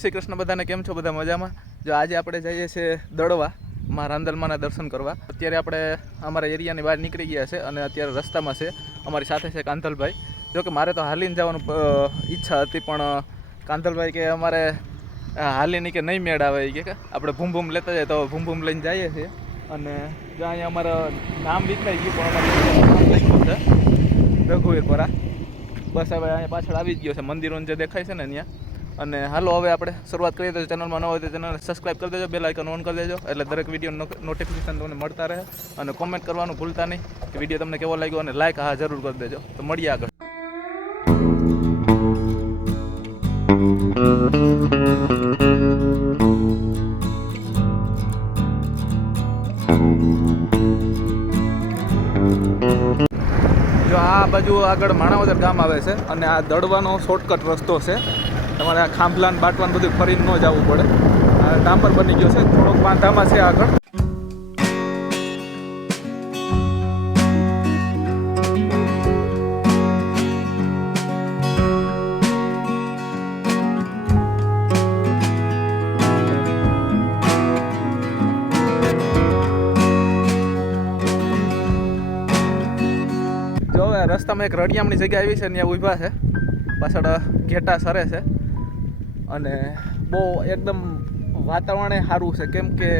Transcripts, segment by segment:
શ્રી કૃષ્ણ બધાને કેમ છો બધા મજામાં? જો આજે આપણે જઈએ છીએ દડવા માં રાંદલમાના દર્શન કરવા. અત્યારે આપણે અમારા એરિયાની બહાર નીકળી ગયા છે અને અત્યારે રસ્તામાં છે અમારી સાથે છે કાંતલભાઈ. જો કે મારે તો હાલીને જવાનું ઈચ્છા હતી, પણ કાંતલભાઈ કે અમારે હાલીની કે નહીં મેળ આવે કે આપણે ભૂમ ભૂમ લેતા જાય તો ભૂમ ભૂમ લઈને જઈએ છીએ. અને જો અહીંયા અમારા નામ વિખાઈ ગયું, પણ અમારું નામ લખ્યું રઘુવીરપરા બસ હવે અહીંયા પાછળ આવી ગયો છે. મંદિરોને જે દેખાય છે ને ત્યાં. અને હાલો, હવે આપણે શરૂઆત કરીએ તો ચેનલમાં ન હોય તો ચેનલ સબસ્ક્રાઈબ કરી દેજો બેલ આઇકન ઓન કરી દેજો, એટલે દરેક વીડિયો નોટિફિકેશન તમને મળતા રહે. અને કોમેન્ટ કરવાનું ભૂલતા નહીં, કે વીડિયો તમને કેવો લાગ્યો અને લાઈક હા જરૂર કરી દેજો. તો મળીએ આગળ. જો આ બાજુ આગળ માણાવદર ગામ આવે છે, અને આ દડવાનો શોર્ટકટ રસ્તો છે. તમારે આ ખાંભલાન બાટવાન બધું ફરીને ન જવું પડે. ડામર બની ગયો છે, થોડોક બાંધામાં છે આગળ. રસ્તામાં એક રડિયામની જગ્યા આવી છે, ત્યાં ઊભા છે. પાછળ ઘેટા સરે છે. અને બહુ એકદમ વાતાવરણે સારું છે. કેમ કે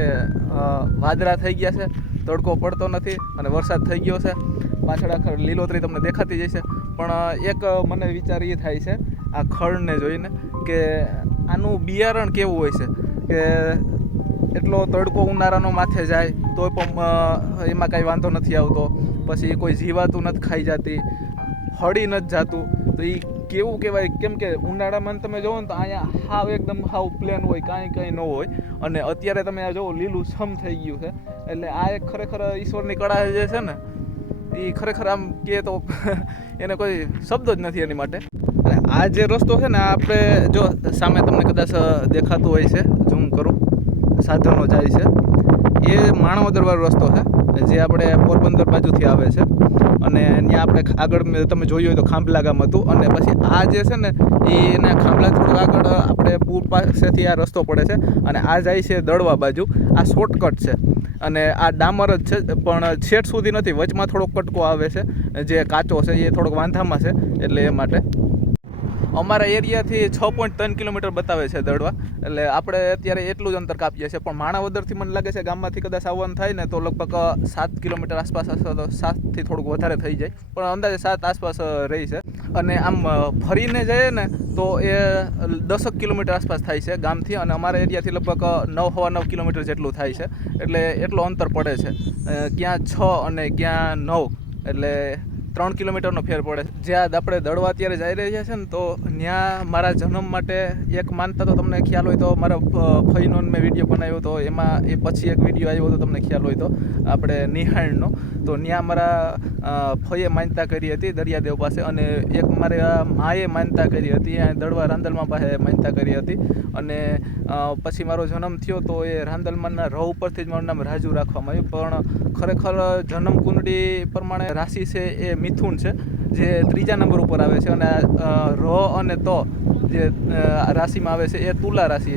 વાદળા થઈ ગયા છે, તડકો પડતો નથી અને વરસાદ થઈ ગયો છે. પાછળ આખર લીલોતરી તમને દેખાતી જશે. પણ એક મને વિચાર એ થાય છે, આ ખડને જોઈને કે આનું બિયારણ કેવું હોય છે? કે એટલો તડકો ઉનાળાનો માથે જાય, તોય પણ એમાં કાંઈ વાંધો નથી આવતો. પછી કોઈ જીવાતું નથી ખાઈ જતી, હળી નથી જાતું. તો એ કેવું કહેવાય? કેમ કે ઉનાળામાં તમે જોવો ને તો અહીંયા હાવ એકદમ હાવ પ્લેન હોય, કાંઈ કાંઈ ન હોય. અને અત્યારે તમે આ જોવો, લીલું છમ થઈ ગયું છે. એટલે આ એક ખરેખર ઈશ્વરની કળા જે છે ને એ ખરેખર આમ કહે તો એને કોઈ શબ્દ જ નથી એની માટે. અને આ જે રસ્તો છે ને આપણે જો સામે તમને કદાચ દેખાતું હોય છે ઝૂમ કરું. સાધનો જાય છે. એ માણાવદરવાળો રસ્તો છે, જે આપણે પોરબંદર બાજુથી આવે છે. અને ત્યાં આપણે આગળ તમે જોયું હોય તો ખાંભલા ગામ હતું. અને પછી આ જે છે ને, એ એના ખાંભલા થોડું આગળ આપણે પૂર પાસેથી આ રસ્તો પડે છે. અને આ જાય છે દળવા બાજુ. આ શોર્ટકટ છે. અને આ ડામર જ છે, પણ છેટ સુધી નથી. વચમાં થોડોક કટકો આવે છે. જે કાચો છે, એ થોડોક વાંધામાં છે, એટલે એ માટે અમારા એરિયાથી છ પોઈન્ટ ત્રણ કિલોમીટર બતાવે છે દડવા. એટલે આપણે અત્યારે એટલું જ અંતર કાપીએ છીએ. પણ માણાવદરથી મને લાગે છે ગામમાંથી કદાચ આવવાનું થાય ને તો લગભગ સાત કિલોમીટર આસપાસ તો સાતથી થોડુંક વધારે થઈ જાય. પણ અંદાજે સાત આસપાસ રહી છે. અને આમ ફરીને જઈએ ને તો એ દસક કિલોમીટર આસપાસ થાય છે ગામથી. અને અમારા એરિયાથી લગભગ નવ હવા નવ કિલોમીટર જેટલું થાય છે. એટલે એટલો અંતર પડે છે. ક્યાં છ અને ક્યાં નવ. એટલે ત્રણ કિલોમીટરનો ફેર પડે જ્યાં આપણે દડવા અત્યારે જઈ રહ્યા છે ને, તો ત્યાં મારા જન્મ માટે એક માનતા તો તમને ખ્યાલ હોય તો મારા ફઈનો મેં વીડિયો બનાવ્યો હતો. એમાં એ પછી એક વીડિયો આવ્યો હતો તમને ખ્યાલ હોય તો, આપણે નિહાળનો. તો ત્યાં મારા ફઈએ માનતા કરી હતી દરિયાદેવ પાસે અને એક મારે માએ માનતા કરી હતી દડવા રાંદલમાં પાસે માનતા કરી હતી. અને પછી મારો જન્મ થયો તો એ રાંદલમાના રહ ઉપરથી જ મારું નામ રાજુ રાખવામાં આવ્યું. પણ ખરેખર જન્મ કુંડળી પ્રમાણે રાશિ છે એ મિથુન છે, જે ત્રીજા નંબર ઉપર આવે છે. અને ર અને ત જે રાશિમાં આવે છે, એ તુલા રાશિ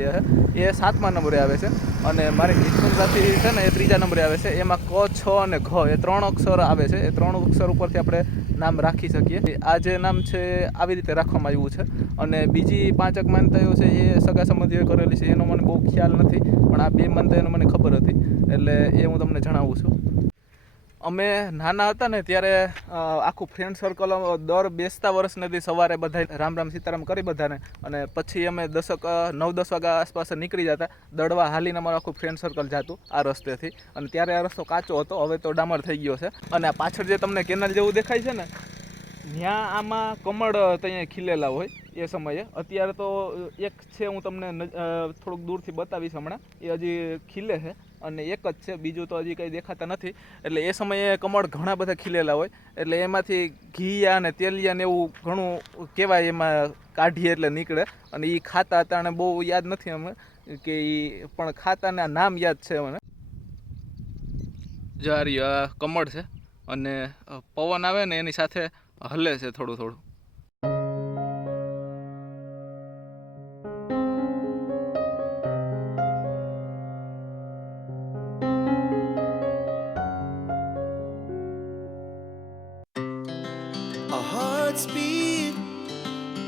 એ સાતમા નંબરે આવે છે. અને મારી મિથુન રાશિ છે ને, એ ત્રીજા નંબરે આવે છે. એમાં ક, છ અને ઘ, એ ત્રણ અક્ષર આવે છે. એ ત્રણ અક્ષર ઉપરથી આપણે નામ રાખી શકીએ. આ જે નામ છે, આવી રીતે રાખવામાં આવ્યું છે. અને બીજી પાંચક માનતાઓ છે, એ સગા સંબંધીઓએ કરેલી છે. એનો મને બહુ ખ્યાલ નથી, પણ આ બે માનતાઓનો મને ખબર હતી. એટલે એ હું તમને જણાવું છું. અમે નાના હતા ને ત્યારે આખું ફ્રેન્ડ સર્કલ દર બેસતા વર્ષ નથી સવારે બધા રામ રામ સીતારામ કરી બધાને અને પછી અમે દસક નવ, દસ વાગ્યા આસપાસ નીકળી જતા. દડવા હાલીને અમારું આખું ફ્રેન્ડ સર્કલ જતું આ રસ્તેથી. અને ત્યારે આ રસ્તો કાચો હતો, હવે તો ડામર થઈ ગયો છે. અને આ પાછળ જે તમને કેનાલ જેવું દેખાય છે ને ત્યાં આમાં કમળ ત્યાં ખીલેલા હોય એ સમયે. અત્યારે તો એક છે હું તમને થોડુંક દૂરથી બતાવીશ હમણાં. એ હજી ખીલે છે. અને એક જ છે, બીજું તો હજી કંઈ દેખાતા નથી. એટલે એ સમયે કમળ ઘણા બધા ખીલેલા હોય. એટલે એમાંથી ઘીયા અને તેલિયા ને એવું ઘણું કહેવાય એમાં કાઢીએ એટલે નીકળે. અને એ ખાતા હતા અને બહુ યાદ નથી અમે, કે એ પણ ખાતાના નામ યાદ છે મને. જારી કમળ છે. અને પવન આવે ને એની સાથે હલે છે થોડું થોડું.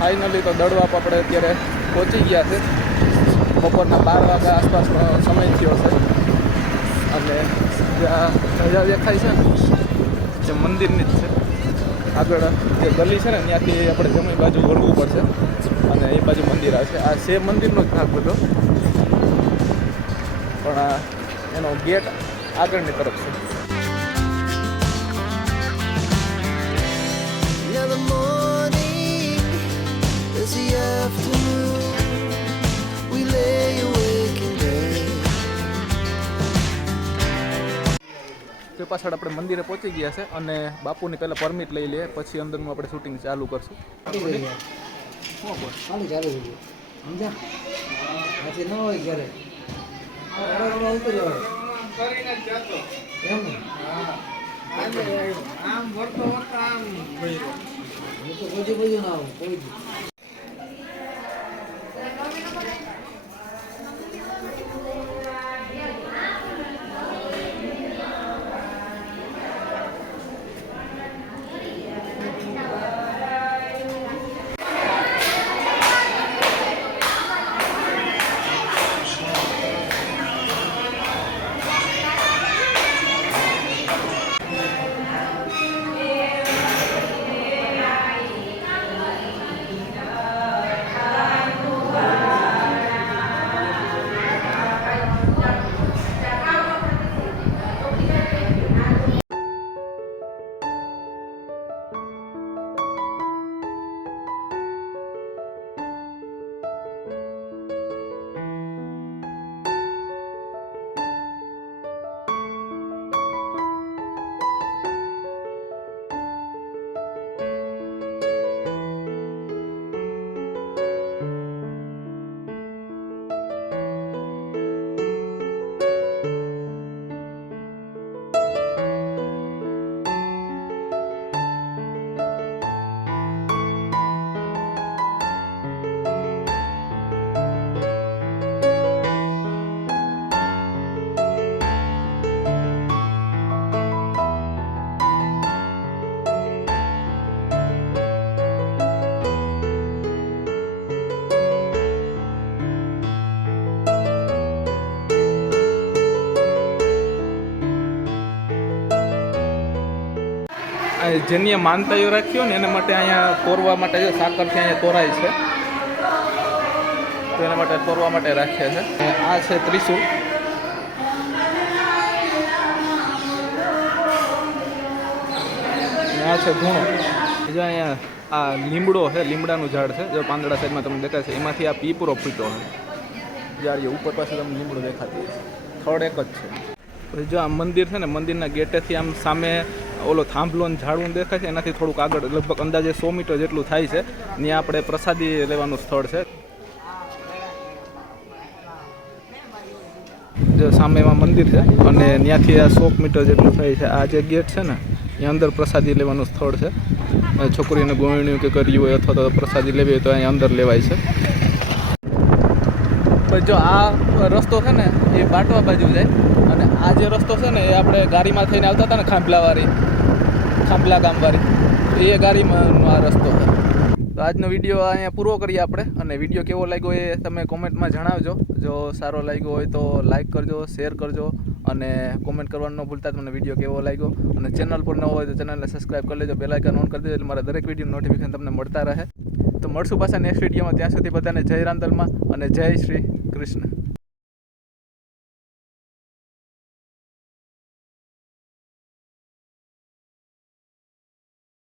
finally તો દડવાપ આપણે અત્યારે પહોંચી ગયા છે. બપોરના બાર વાગ્યા આસપાસ સમય થયો છે. અને જ્યાં ધજા દેખાય છે. ને જે મંદિરની જ છે. આગળ જે ગલી છે ને ત્યાંથી આપણે જમણી બાજુ વળવું પડશે. અને એ બાજુ મંદિર આવશે. આ છે મંદિરનો જ ભાગ બધો. પણ આ એનો ગેટ આગળની તરફ છે. પાછળ આપણે મંદિરે પહોંચી ગયા છે અને બાપુની પહેલાં પરમિટ લઈ લઈએ પછી અંદરનું આપણે શૂટિંગ ચાલુ કરશું. આમ વર્તો વર્તો આમ. ને હું તો બધું બધું ના આવું કોઈ જેની માનતાઓ રાખ્યો ને એના માટે અહીંયા તોરવા માટે સાકરથી અહીંયા તોરાય છે. તો એના માટે તોરવા માટે રાખ્યા છે. આ છે ત્રિશુલ આ છે ધૂણો. જો અહીંયા આ લીમડો છે, લીમડાનું ઝાડ છે, જો પાંદડા સાઈડમાં તમને દેખાય છે, એમાંથી આ પીપરો ફૂટ્યો છે. જ્યારે ઉપર પાસે તમને લીમડો દેખાતી હશે. થર્ડ જ છે. જો આ મંદિર છે ને, મંદિરના ગેટેથી આમ સામે ઓલો થાંભલો ને ઝાડવું દેખાય છે, એનાથી થોડુંક આગળ લગભગ અંદાજે સો મીટર જેટલું થાય છે. ત્યાં આપણે પ્રસાદી લેવાનું સ્થળ છે. જે સામે એમાં મંદિર છે અને ત્યાંથી આ સો મીટર જેટલું થાય છે. આ જે ગેટ છે ને એ અંદર પ્રસાદી લેવાનું સ્થળ છે. છોકરીને ગોળણ્યું કે કર્યું હોય અથવા તો પ્રસાદી લેવી હોય તો અહીંયા અંદર લેવાય છે. પણ જો આ રસ્તો છે ને, એ બાટવા બાજુ જાય. અને આ જે રસ્તો છે ને, એ આપણે ગાડીમાં થઈને આવતા હતા ને ખાંભલાવાળી ખાંભલા ગામવાળી એ ગાડીમાં આ રસ્તો છે. તો આજનો વીડિયો અહીંયા પૂરો કરીએ આપણે. અને વીડિયો કેવો લાગ્યો એ તમે કોમેન્ટમાં જણાવજો. જો સારો લાગ્યો હોય તો લાઈક કરજો શેર કરજો. અને કોમેન્ટ કરવાનું ન ભૂલતા તમને વીડિયો કેવો લાગ્યો. અને ચેનલ પર ન હોય તો ચેનલને સબસ્ક્રાઈબ કરી લેજો બેલાઇકન ઓન કરી દેજો એટલે મારા દરેક વીડિયો નોટિફિકેશન તમને મળતા રહે. તો મળશું પાછા નેક્સ્ટ વિડીયોમાં ત્યાં સુધી બધાને જય રાંદલમાં અને જય શ્રી કૃષ્ણ.